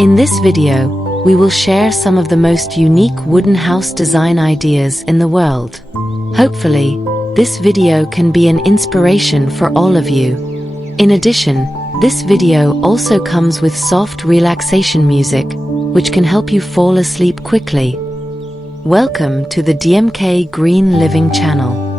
In this video, we will share some of the most unique wooden house design ideas in the world. Hopefully, this video can be an inspiration for all of you. In addition, this video also comes with soft relaxation music, which can help you fall asleep quickly. Welcome to the DMK Green Living channel.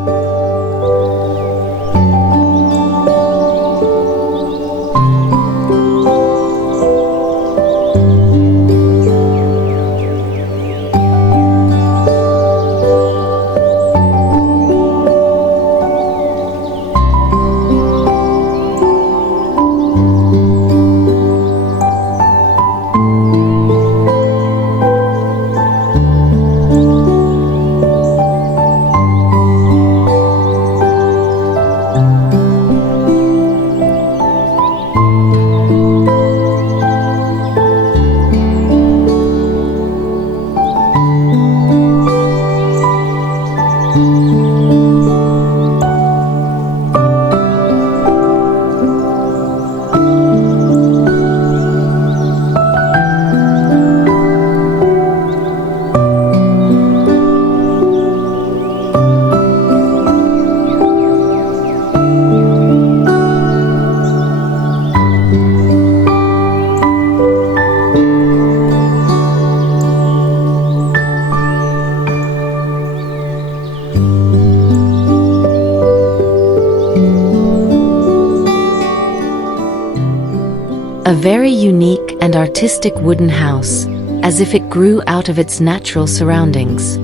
A very unique and artistic wooden house, as if it grew out of its natural surroundings.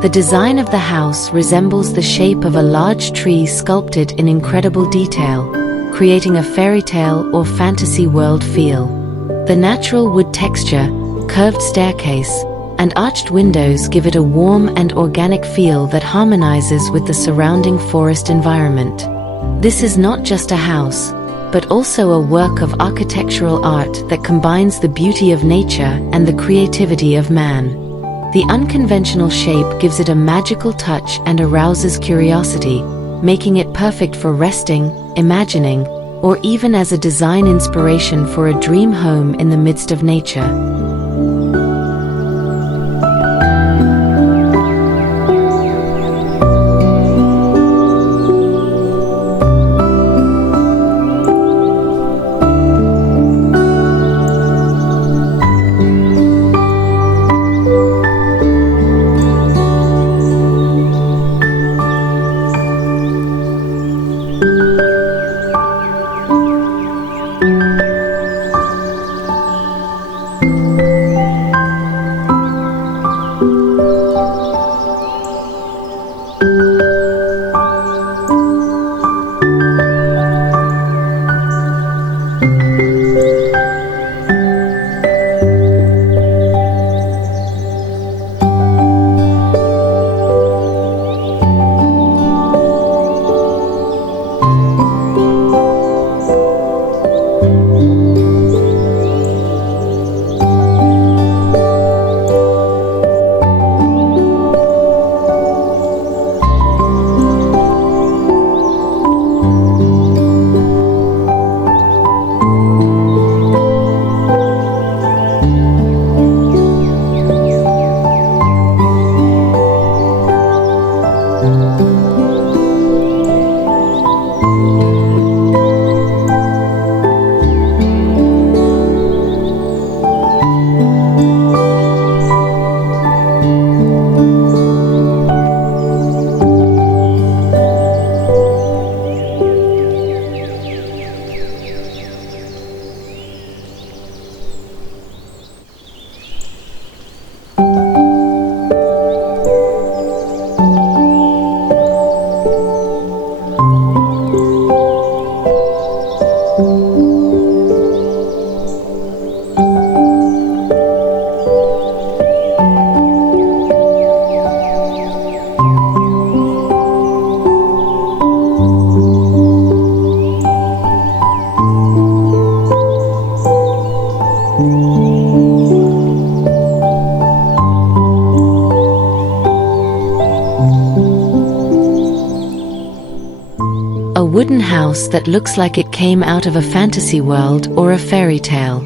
The design of the house resembles the shape of a large tree sculpted in incredible detail, creating a fairy tale or fantasy world feel. The natural wood texture, curved staircase, and arched windows give it a warm and organic feel that harmonizes with the surrounding forest environment. This is not just a house, but also a work of architectural art that combines the beauty of nature and the creativity of man. The unconventional shape gives it a magical touch and arouses curiosity, making it perfect for resting, imagining, or even as a design inspiration for a dream home in the midst of nature. wooden house that looks like it came out of a fantasy world or a fairy tale.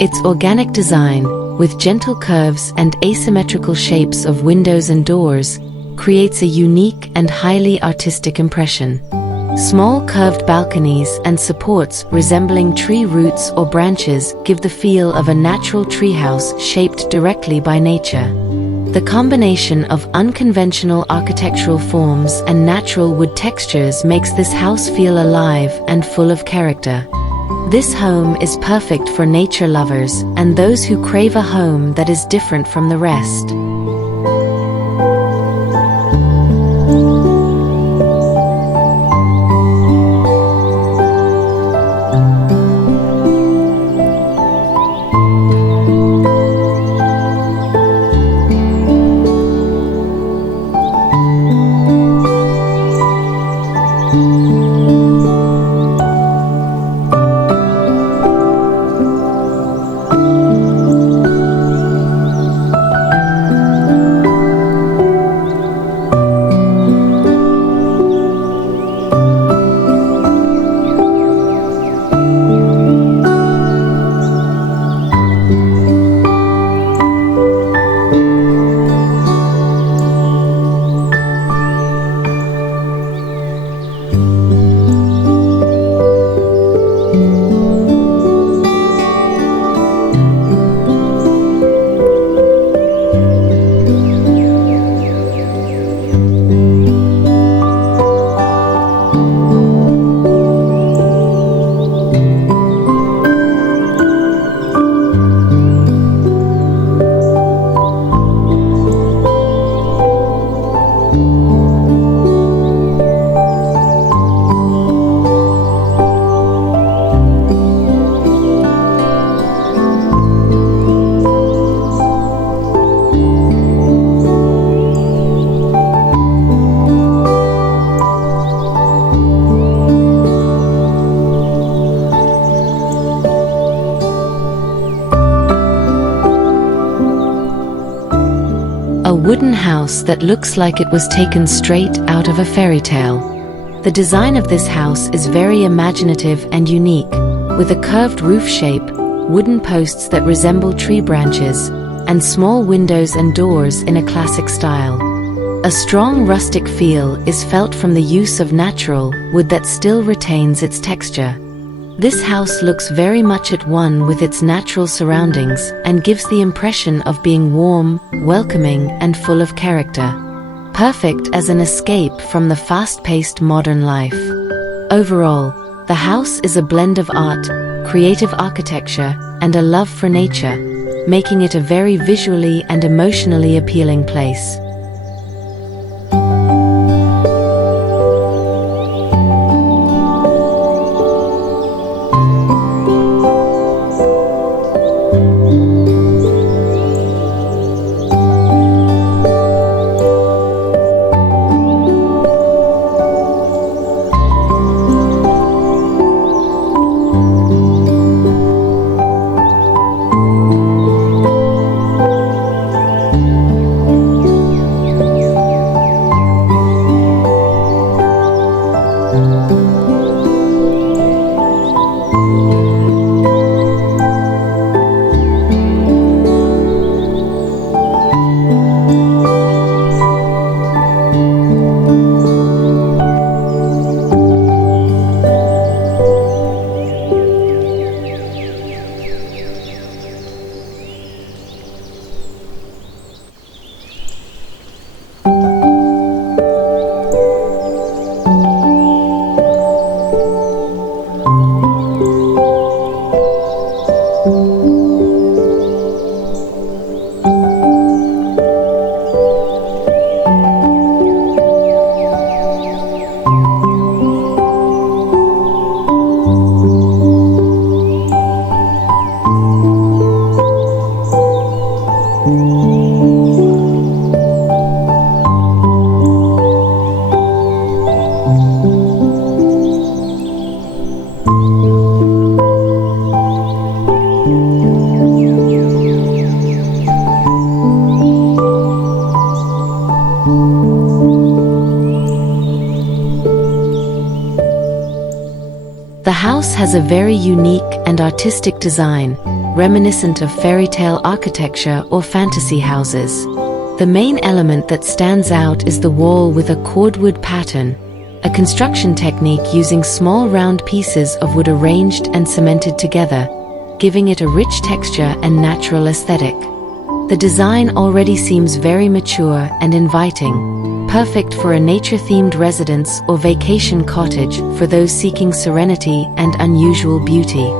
Its organic design, with gentle curves and asymmetrical shapes of windows and doors, creates a unique and highly artistic impression. Small curved balconies and supports resembling tree roots or branches give the feel of a natural treehouse shaped directly by nature. The combination of unconventional architectural forms and natural wood textures makes this house feel alive and full of character. This home is perfect for nature lovers and those who crave a home that is different from the rest. A wooden house that looks like it was taken straight out of a fairy tale. The design of this house is very imaginative and unique, with a curved roof shape, wooden posts that resemble tree branches, and small windows and doors in a classic style. A strong rustic feel is felt from the use of natural wood that still retains its texture. This house looks very much at one with its natural surroundings and gives the impression of being warm, welcoming, and full of character. Perfect as an escape from the fast-paced modern life. Overall, the house is a blend of art, creative architecture, and a love for nature, making it a very visually and emotionally appealing place. The house has a very unique and artistic design, reminiscent of fairy tale architecture or fantasy houses. The main element that stands out is the wall with a cordwood pattern, a construction technique using small round pieces of wood arranged and cemented together, giving it a rich texture and natural aesthetic. The design already seems very mature and inviting, perfect for a nature-themed residence or vacation cottage for those seeking serenity and unusual beauty.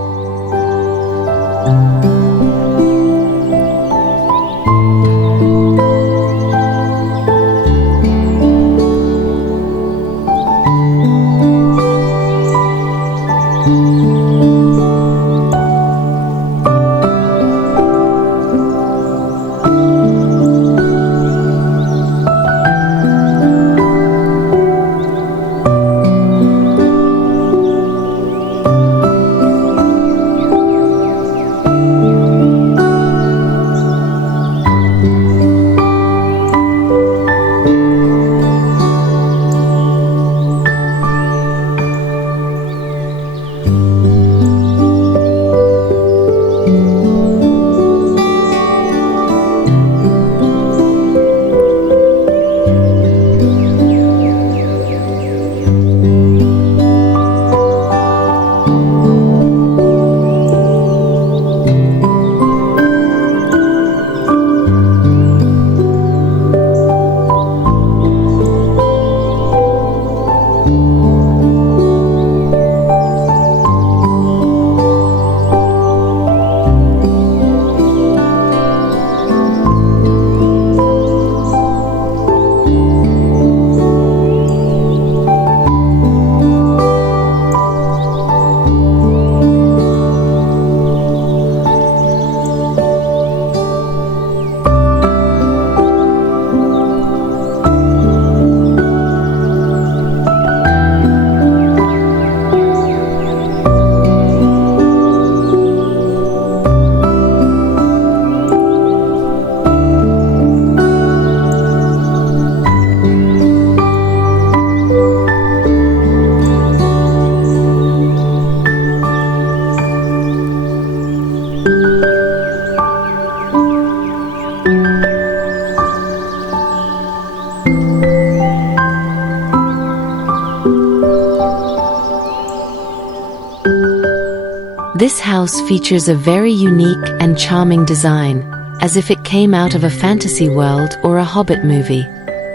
This house features a very unique and charming design, as if it came out of a fantasy world or a Hobbit movie.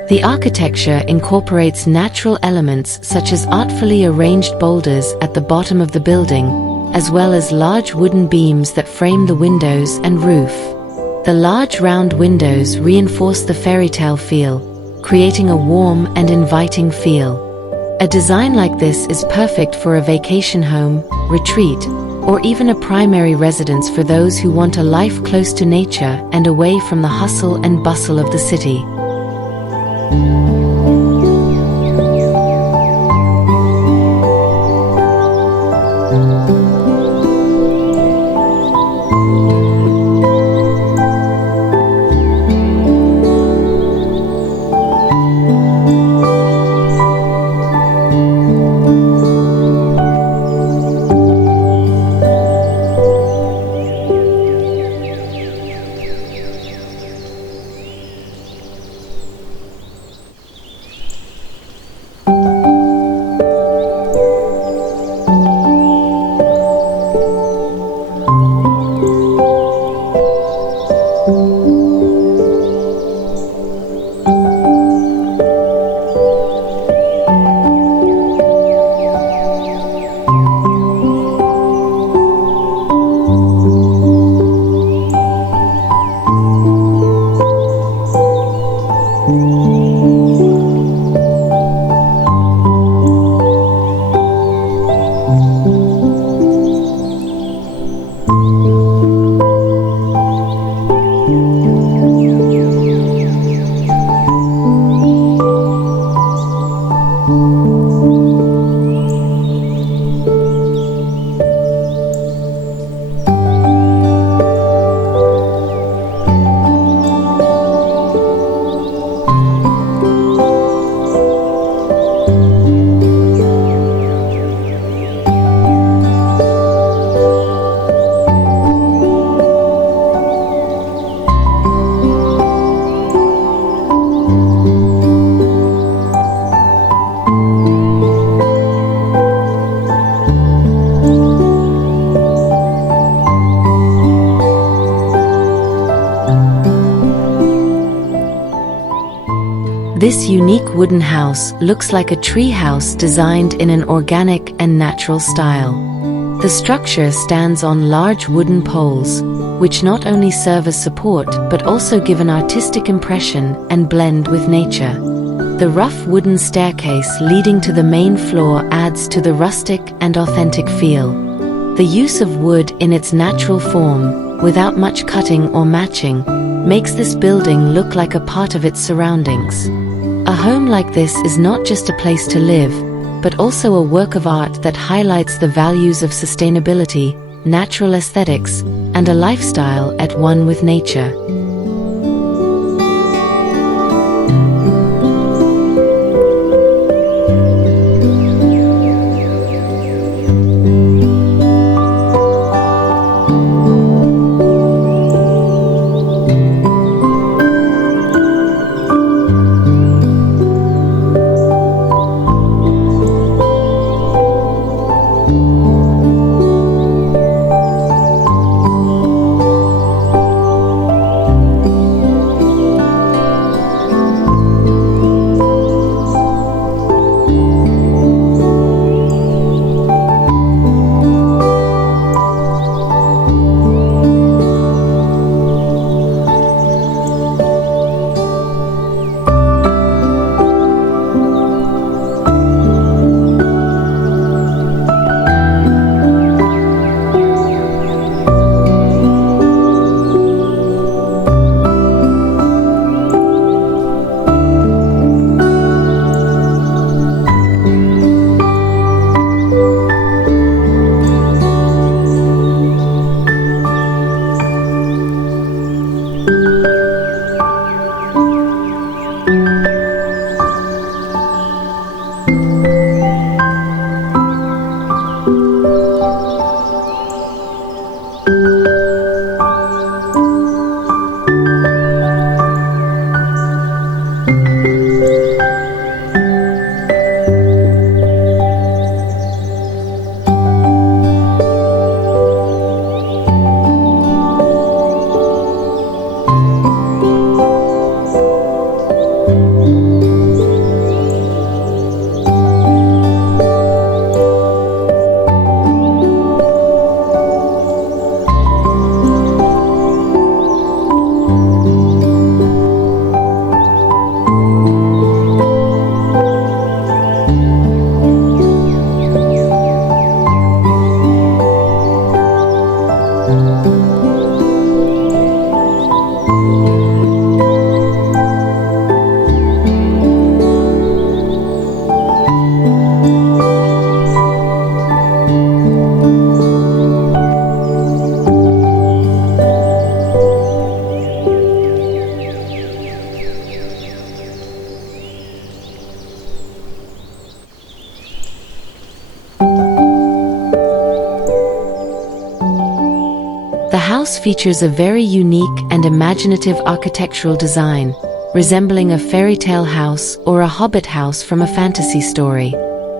The architecture incorporates natural elements such as artfully arranged boulders at the bottom of the building, as well as large wooden beams that frame the windows and roof. The large round windows reinforce the fairy tale feel, creating a warm and inviting feel. A design like this is perfect for a vacation home, retreat, or even a primary residence for those who want a life close to nature and away from the hustle and bustle of the city. This unique wooden house looks like a tree house designed in an organic and natural style. The structure stands on large wooden poles, which not only serve as support but also give an artistic impression and blend with nature. The rough wooden staircase leading to the main floor adds to the rustic and authentic feel. The use of wood in its natural form, without much cutting or matching, makes this building look like a part of its surroundings. A home like this is not just a place to live, but also a work of art that highlights the values of sustainability, natural aesthetics, and a lifestyle at one with nature. The house features a very unique and imaginative architectural design, resembling a fairy tale house or a Hobbit house from a fantasy story.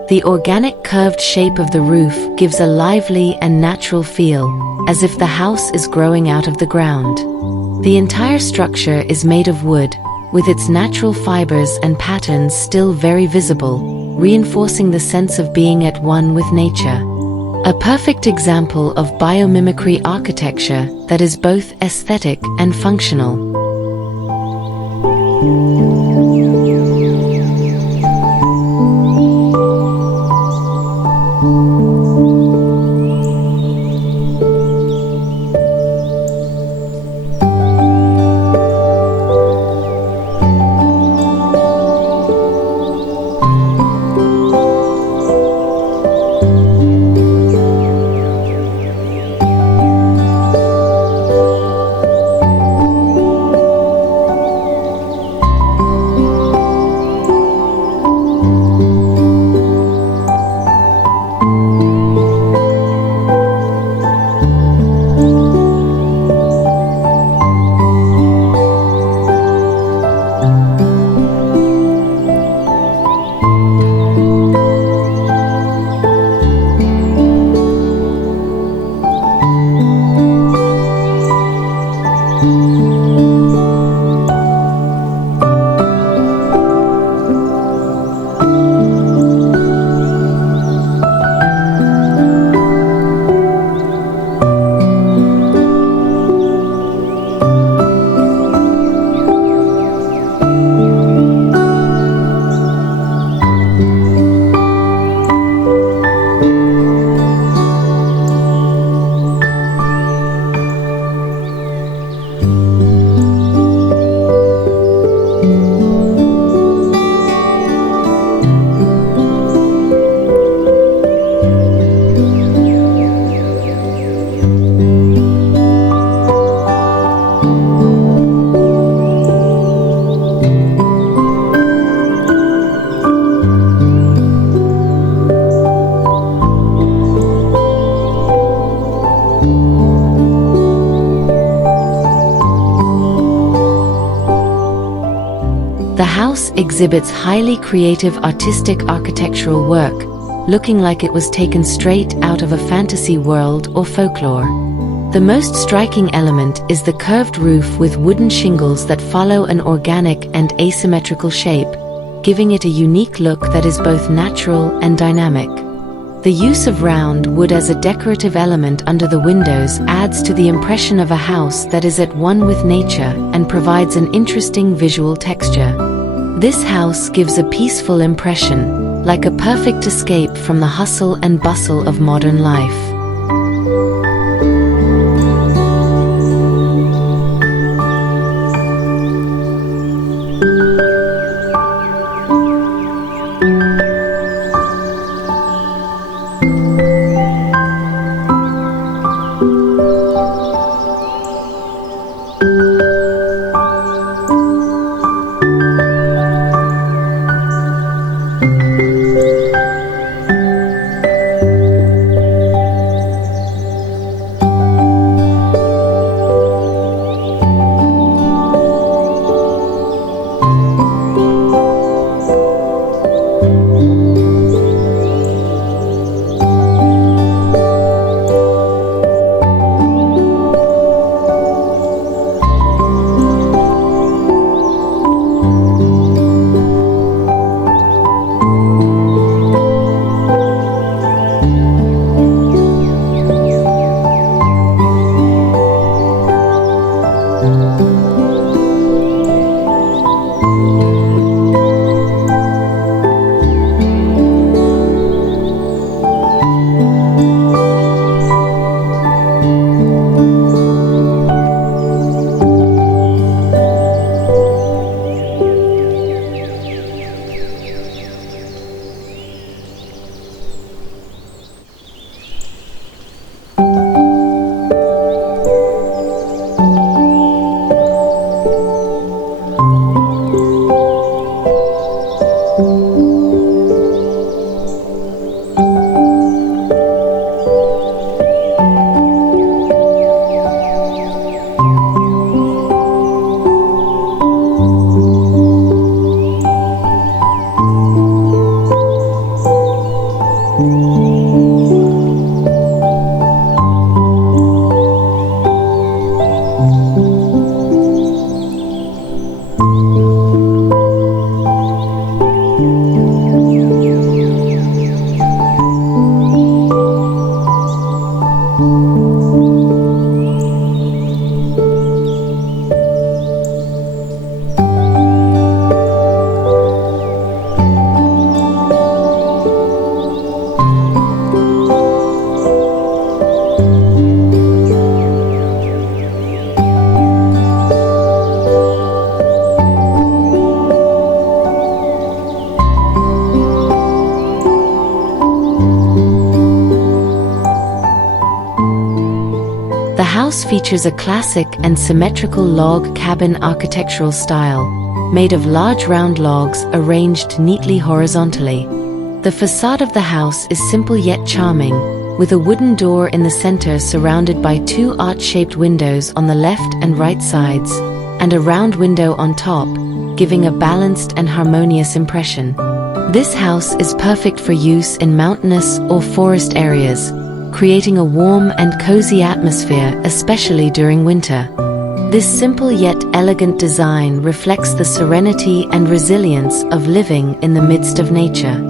The organic curved shape of the roof gives a lively and natural feel, as if the house is growing out of the ground. The entire structure is made of wood, with its natural fibers and patterns still very visible, reinforcing the sense of being at one with nature. A perfect example of biomimicry architecture that is both aesthetic and functional. The house exhibits highly creative artistic architectural work, looking like it was taken straight out of a fantasy world or folklore. The most striking element is the curved roof with wooden shingles that follow an organic and asymmetrical shape, giving it a unique look that is both natural and dynamic. The use of round wood as a decorative element under the windows adds to the impression of a house that is at one with nature and provides an interesting visual texture. This house gives a peaceful impression, like a perfect escape from the hustle and bustle of modern life. The house features a classic and symmetrical log cabin architectural style, made of large round logs arranged neatly horizontally. The facade of the house is simple yet charming, with a wooden door in the center surrounded by two arch-shaped windows on the left and right sides, and a round window on top, giving a balanced and harmonious impression. This house is perfect for use in mountainous or forest areas, creating a warm and cozy atmosphere, especially during winter. This simple yet elegant design reflects the serenity and resilience of living in the midst of nature.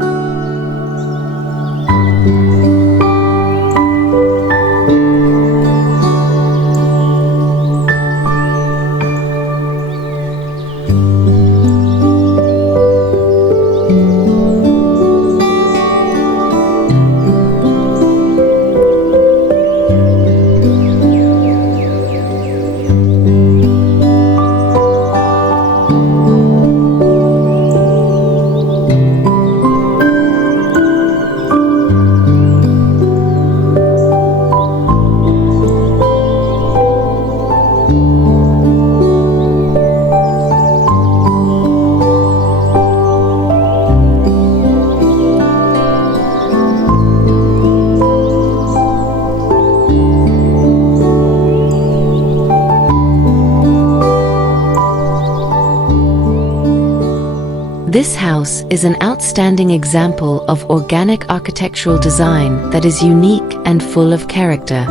This house is an outstanding example of organic architectural design that is unique and full of character.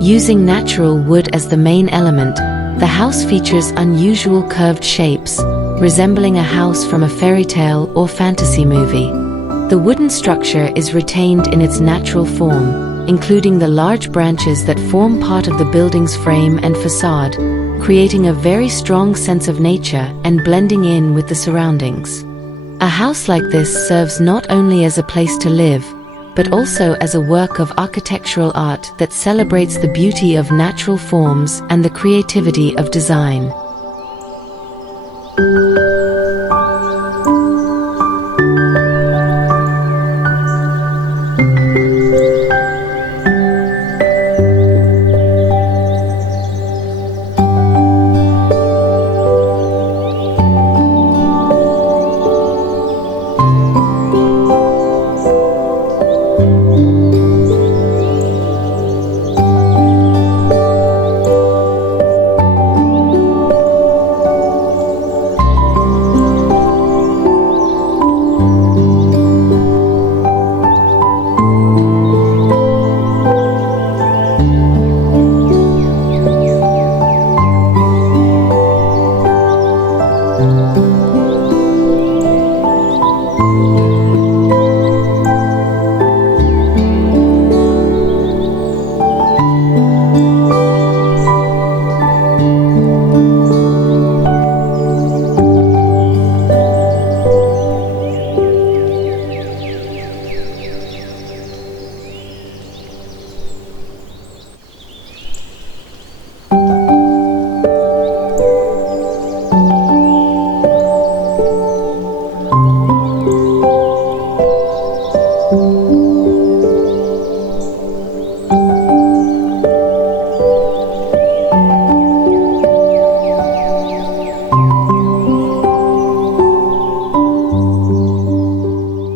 Using natural wood as the main element, the house features unusual curved shapes, resembling a house from a fairy tale or fantasy movie. The wooden structure is retained in its natural form, including the large branches that form part of the building's frame and facade, creating a very strong sense of nature and blending in with the surroundings. A house like this serves not only as a place to live, but also as a work of architectural art that celebrates the beauty of natural forms and the creativity of design.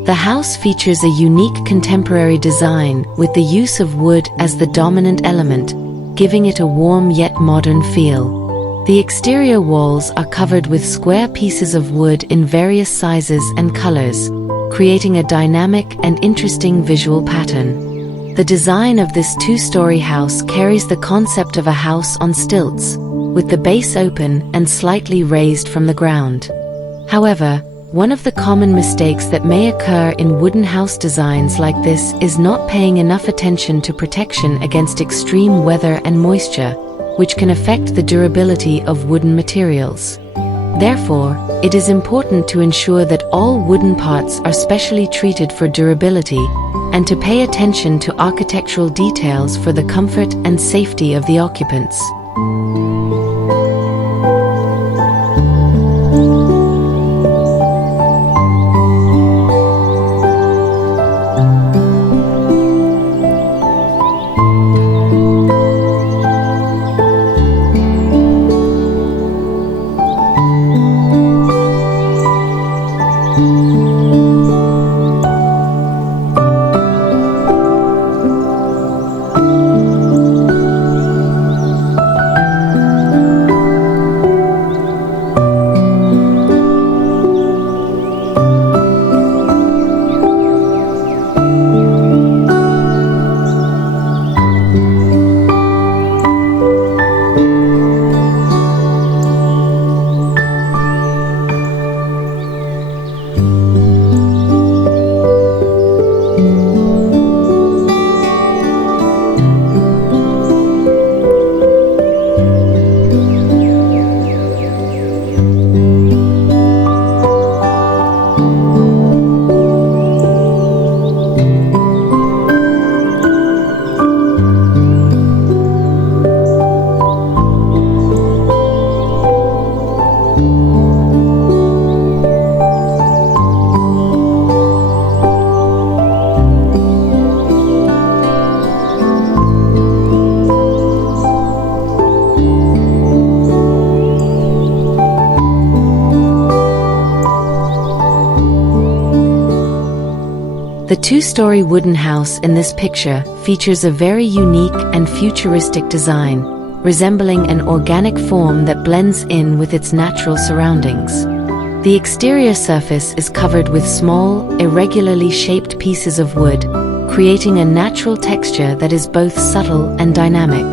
The house features a unique contemporary design with the use of wood as the dominant element, giving it a warm yet modern feel. The exterior walls are covered with square pieces of wood in various sizes and colors, creating a dynamic and interesting visual pattern. The design of this two-story house carries the concept of a house on stilts, with the base open and slightly raised from the ground. However, one of the common mistakes that may occur in wooden house designs like this is not paying enough attention to protection against extreme weather and moisture, which can affect the durability of wooden materials. Therefore, it is important to ensure that all wooden parts are specially treated for durability, and to pay attention to architectural details for the comfort and safety of the occupants. The two-story wooden house in this picture features a very unique and futuristic design, resembling an organic form that blends in with its natural surroundings. The exterior surface is covered with small, irregularly shaped pieces of wood, creating a natural texture that is both subtle and dynamic.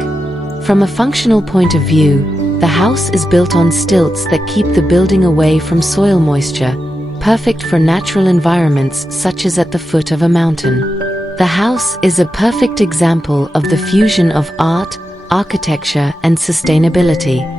From a functional point of view, the house is built on stilts that keep the building away from soil moisture, perfect for natural environments such as at the foot of a mountain. The house is a perfect example of the fusion of art, architecture, and sustainability.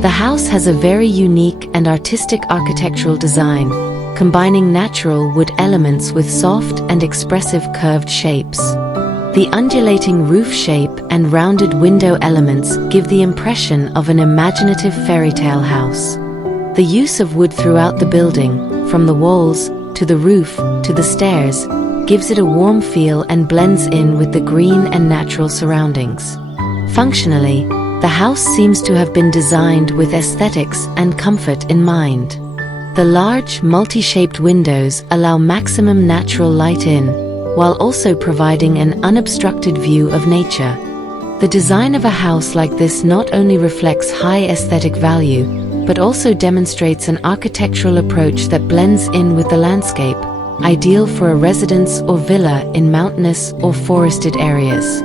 The house has a very unique and artistic architectural design, combining natural wood elements with soft and expressive curved shapes. The undulating roof shape and rounded window elements give the impression of an imaginative fairy tale house. The use of wood throughout the building, from the walls to the roof to the stairs, gives it a warm feel and blends in with the green and natural surroundings. Functionally, the house seems to have been designed with aesthetics and comfort in mind. The large, multi-shaped windows allow maximum natural light in, while also providing an unobstructed view of nature. The design of a house like this not only reflects high aesthetic value, but also demonstrates an architectural approach that blends in with the landscape, ideal for a residence or villa in mountainous or forested areas.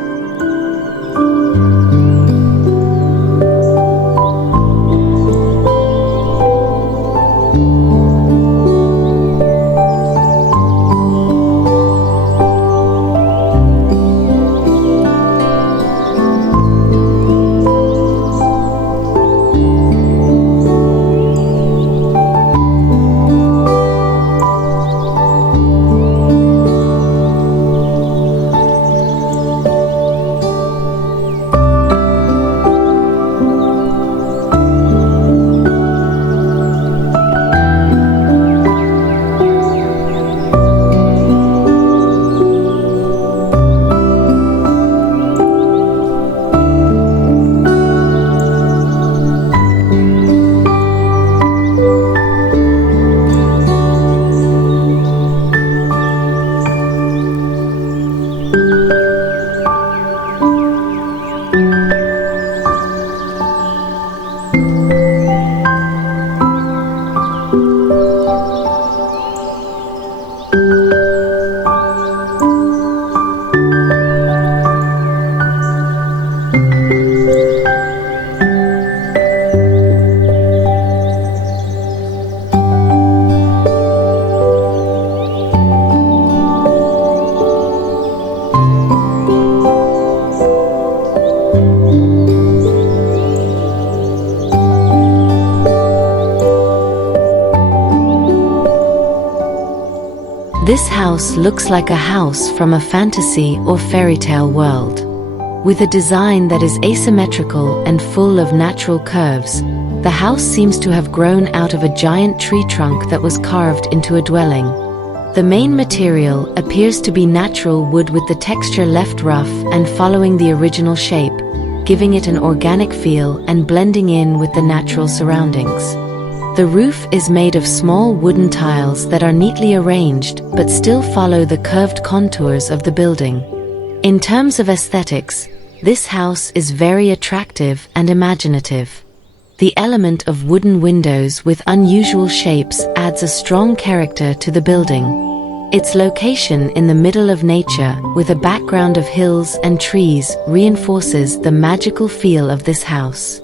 This house looks like a house from a fantasy or fairy tale world. With a design that is asymmetrical and full of natural curves, the house seems to have grown out of a giant tree trunk that was carved into a dwelling. The main material appears to be natural wood with the texture left rough and following the original shape, giving it an organic feel and blending in with the natural surroundings. The roof is made of small wooden tiles that are neatly arranged but still follow the curved contours of the building. In terms of aesthetics, this house is very attractive and imaginative. The element of wooden windows with unusual shapes adds a strong character to the building. Its location in the middle of nature, with a background of hills and trees, reinforces the magical feel of this house.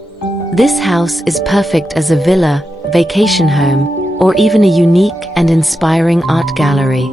This house is perfect as a villa, vacation home, or even a unique and inspiring art gallery.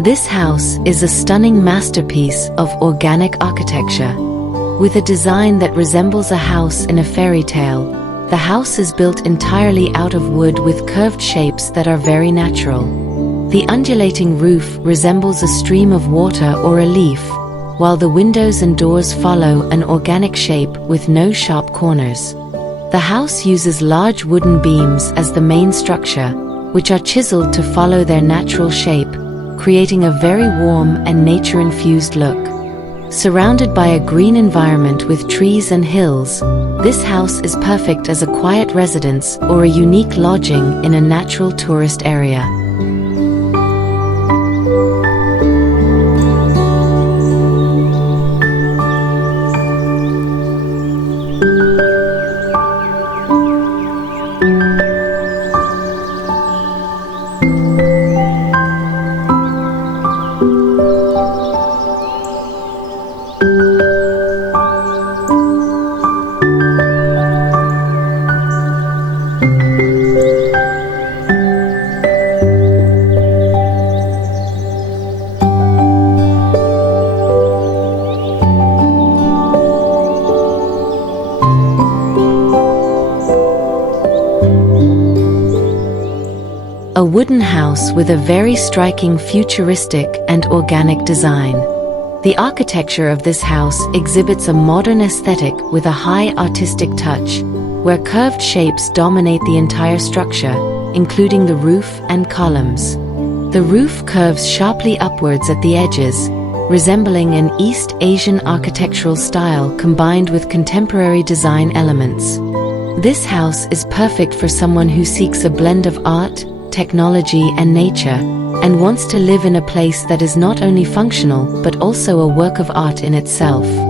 This house is a stunning masterpiece of organic architecture. With a design that resembles a house in a fairy tale, the house is built entirely out of wood with curved shapes that are very natural. The undulating roof resembles a stream of water or a leaf, while the windows and doors follow an organic shape with no sharp corners. The house uses large wooden beams as the main structure, which are chiseled to follow their natural shape, creating a very warm and nature-infused look. Surrounded by a green environment with trees and hills, this house is perfect as a quiet residence or a unique lodging in a natural tourist area. A wooden house with a very striking futuristic and organic design. The architecture of this house exhibits a modern aesthetic with a high artistic touch, where curved shapes dominate the entire structure, including the roof and columns. The roof curves sharply upwards at the edges, resembling an East Asian architectural style combined with contemporary design elements. This house is perfect for someone who seeks a blend of art, technology, and nature, and wants to live in a place that is not only functional but also a work of art in itself.